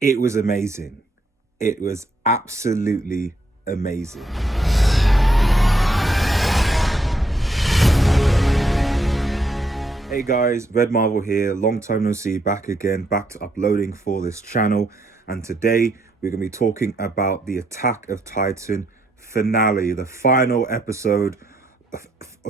It was amazing. It was absolutely amazing. Hey guys, Red Marvel here. Long time no see, back again, back to uploading for this channel. And today we're going to be talking about the Attack of Titan finale, the final episode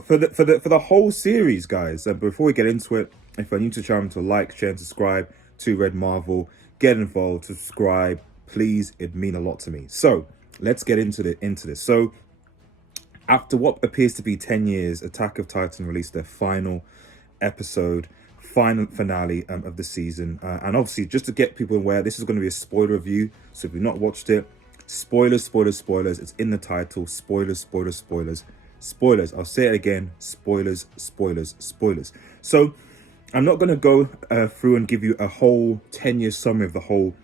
for the whole series, guys. And before we get into it, if you're new to the channel, to like, share, and subscribe to Red Marvel, get involved, subscribe, please. It'd mean a lot to me. So let's get into this. So after what appears to be 10 years, Attack of Titan released their final episode, final finale of the season. And obviously, just to get people aware, this is going to be a spoiler review. So if you've not watched it, spoilers, spoilers, spoilers. It's in the title. Spoilers, spoilers, spoilers, spoilers. I'll say it again. Spoilers, spoilers, spoilers. So I'm not going to go through and give you a whole 10-year summary of the whole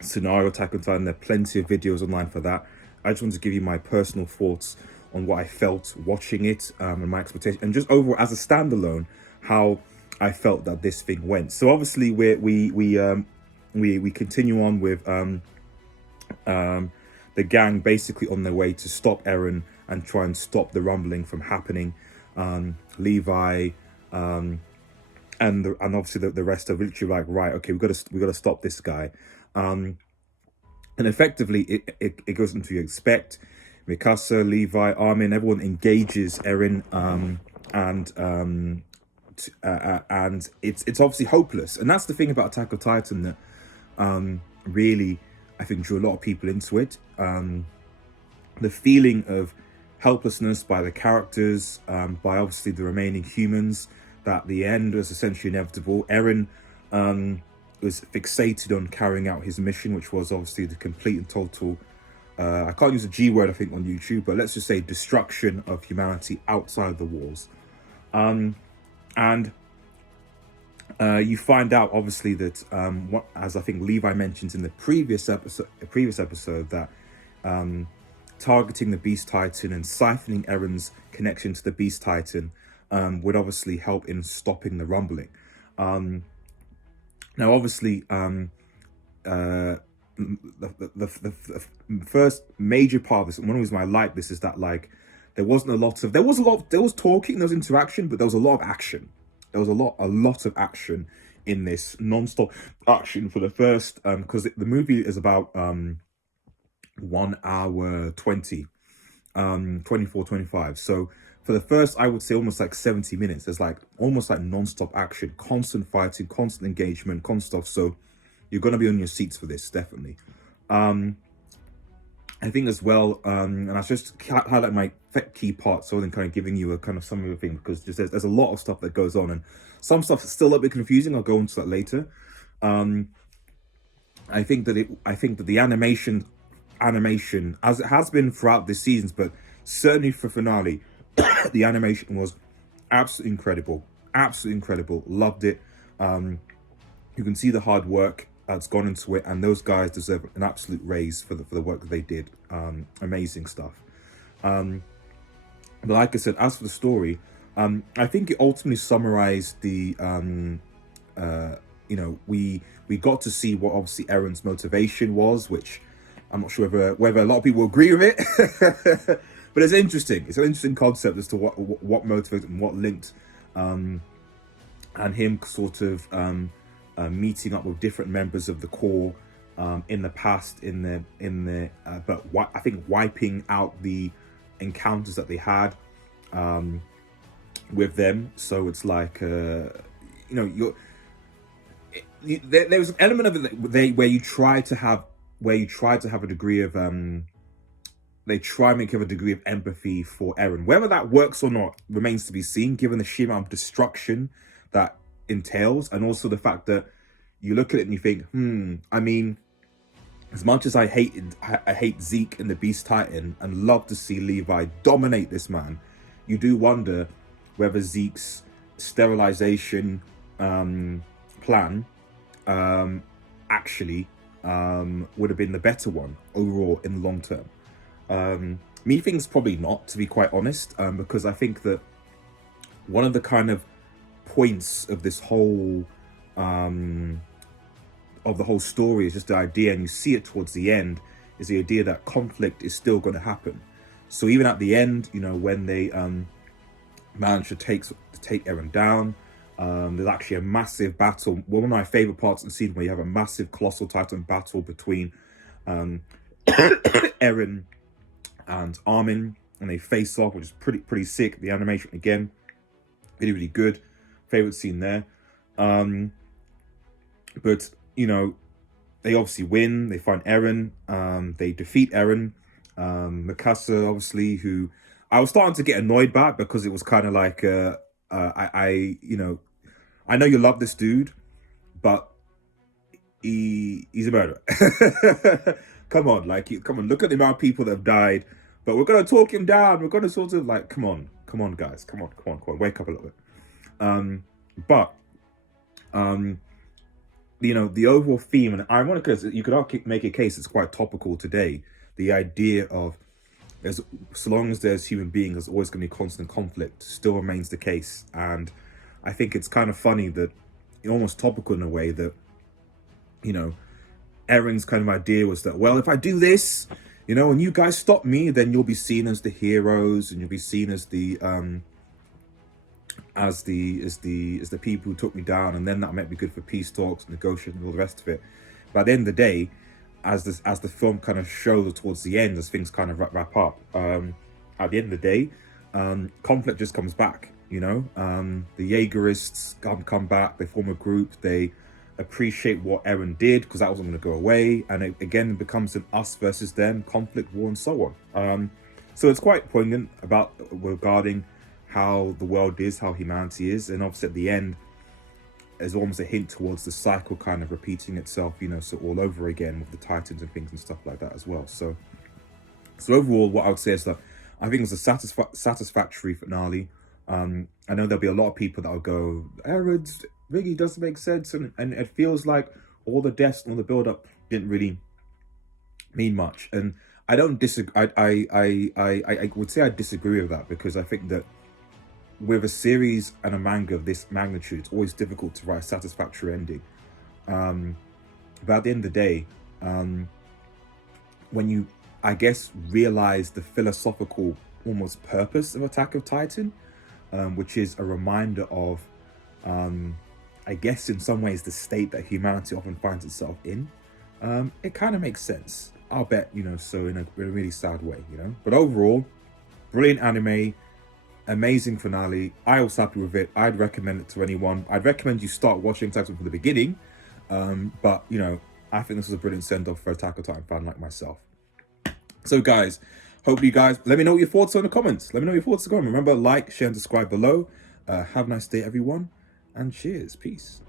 scenario Attack on Titan. There are plenty of videos online for that. I just want to give you my personal thoughts on what I felt watching it, and my expectation, and just overall as a standalone, how I felt that this thing went. So obviously we continue on with the gang basically on their way to stop Eren and try and stop the rumbling from happening. Levi and obviously the rest are literally like, right, okay, we got to stop this guy. And effectively it goes into you expect. Mikasa, Levi, Armin, everyone engages Eren, and it's obviously hopeless. And that's the thing about Attack of Titan that really, I think, drew a lot of people into it. The feeling of helplessness by the characters, by obviously the remaining humans, that the end was essentially inevitable. Eren was fixated on carrying out his mission, which was obviously the complete and total, I can't use a G word, I think, on YouTube, but let's just say destruction of humanity outside the walls. And you find out, obviously, that what, as I think Levi mentions in the previous episode, that targeting the Beast Titan and siphoning Eren's connection to the Beast Titan would obviously help in stopping the rumbling. Now, obviously, the first major part of this, and one reason I like this, is that like there was talking, there was interaction, but there was a lot of action. There was a lot of action in this, non-stop action for the first, because the movie is about 1 hour 20, 24, 25. So for the first, I would say almost like 70 minutes, there's like almost like non-stop action, constant fighting, constant engagement, constant stuff. So you're going to be on your seats for this, definitely. I think as well, and I just highlight my key parts, so then kind of giving you a kind of summary of the thing, because just there's a lot of stuff that goes on, and some stuff is still a bit confusing. I'll go into that later. I think that the animation, as it has been throughout this season, but certainly for finale, the animation was absolutely incredible. Absolutely incredible. Loved it. You can see the hard work that's gone into it, and those guys deserve an absolute raise for the work that they did. Amazing stuff. But like I said, as for the story, I think it ultimately summarized the we got to see what obviously Eren's motivation was, which I'm not sure whether a lot of people agree with it. But it's interesting. It's an interesting concept as to what motivated and what linked, and him sort of meeting up with different members of the core in the past, but I think wiping out the encounters that they had with them. So it's like there was an element of it where you try to have a degree of they try and make a degree of empathy for Eren. Whether that works or not remains to be seen, given the sheer amount of destruction that entails, and also the fact that you look at it and you think, I mean, as much as I hate Zeke and the Beast Titan and love to see Levi dominate this man, you do wonder whether Zeke's sterilization plan actually would have been the better one overall in the long term. Me thinks probably not, to be quite honest, because I think that one of the kind of points of this whole the whole story is just the idea, and you see it towards the end, is the idea that conflict is still going to happen. So even at the end, you know, when they manage to take Eren down, there's actually a massive battle. One of my favorite parts of the scene where you have a massive colossal titan battle between Eren and Armin, and they face off, which is pretty sick. The animation again, really good. Favorite scene there. But you know, they obviously win. They find Eren. They defeat Eren. Mikasa, obviously, who I was starting to get annoyed by because it was kind of like, you know, I know you love this dude, but he's a murderer. Come on, come on, look at the amount of people that have died, but we're gonna talk him down. We're gonna sort of like, come on, guys, come on, wake up a little bit. You know, the overall theme, and ironic because you could make a case it's quite topical today. The idea of so long as there's human beings, there's always going to be constant conflict, still remains the case. And I think it's kind of funny that, almost topical in a way, that, you know, Eren's kind of idea was that, well, if I do this, you know, and you guys stop me, then you'll be seen as the heroes, and you'll be seen as the people who took me down, and then that might be good for peace talks, negotiations, and all the rest of it. But at the end of the day, as the film kind of shows towards the end, as things kind of wrap up, at the end of the day, conflict just comes back. You know, the Jaegerists come back. They form a group. They appreciate what Eren did because that wasn't going to go away, and it again becomes an us versus them conflict, war, and so on. So it's quite poignant regarding how the world is, how humanity is, and obviously at the end, there's almost a hint towards the cycle kind of repeating itself, you know, so all over again with the Titans and things and stuff like that as well. So overall, what I would say is that I think it was a satisfactory finale. I know there'll be a lot of people that will go, Eren's really doesn't make sense, and it feels like all the deaths and all the build-up didn't really mean much. And I don't disagree. I would say I disagree with that, because I think that with a series and a manga of this magnitude, it's always difficult to write a satisfactory ending. But at the end of the day, when you, I guess, realize the philosophical almost purpose of Attack of Titan, which is a reminder of, I guess in some ways, the state that humanity often finds itself in, it kind of makes sense. I'll bet, you know, so in a really sad way, you know. But overall, brilliant anime. Amazing finale. I was happy with it. I'd recommend it to anyone. I'd recommend you start watching Titan from the beginning. But, you know, I think this was a brilliant send-off for Attack on Titan fan like myself. So, guys, hope you guys, let me know what your thoughts are in the comments. Let me know your thoughts in the comments. Remember, like, share, and subscribe below. Have a nice day, everyone. And cheers. Peace.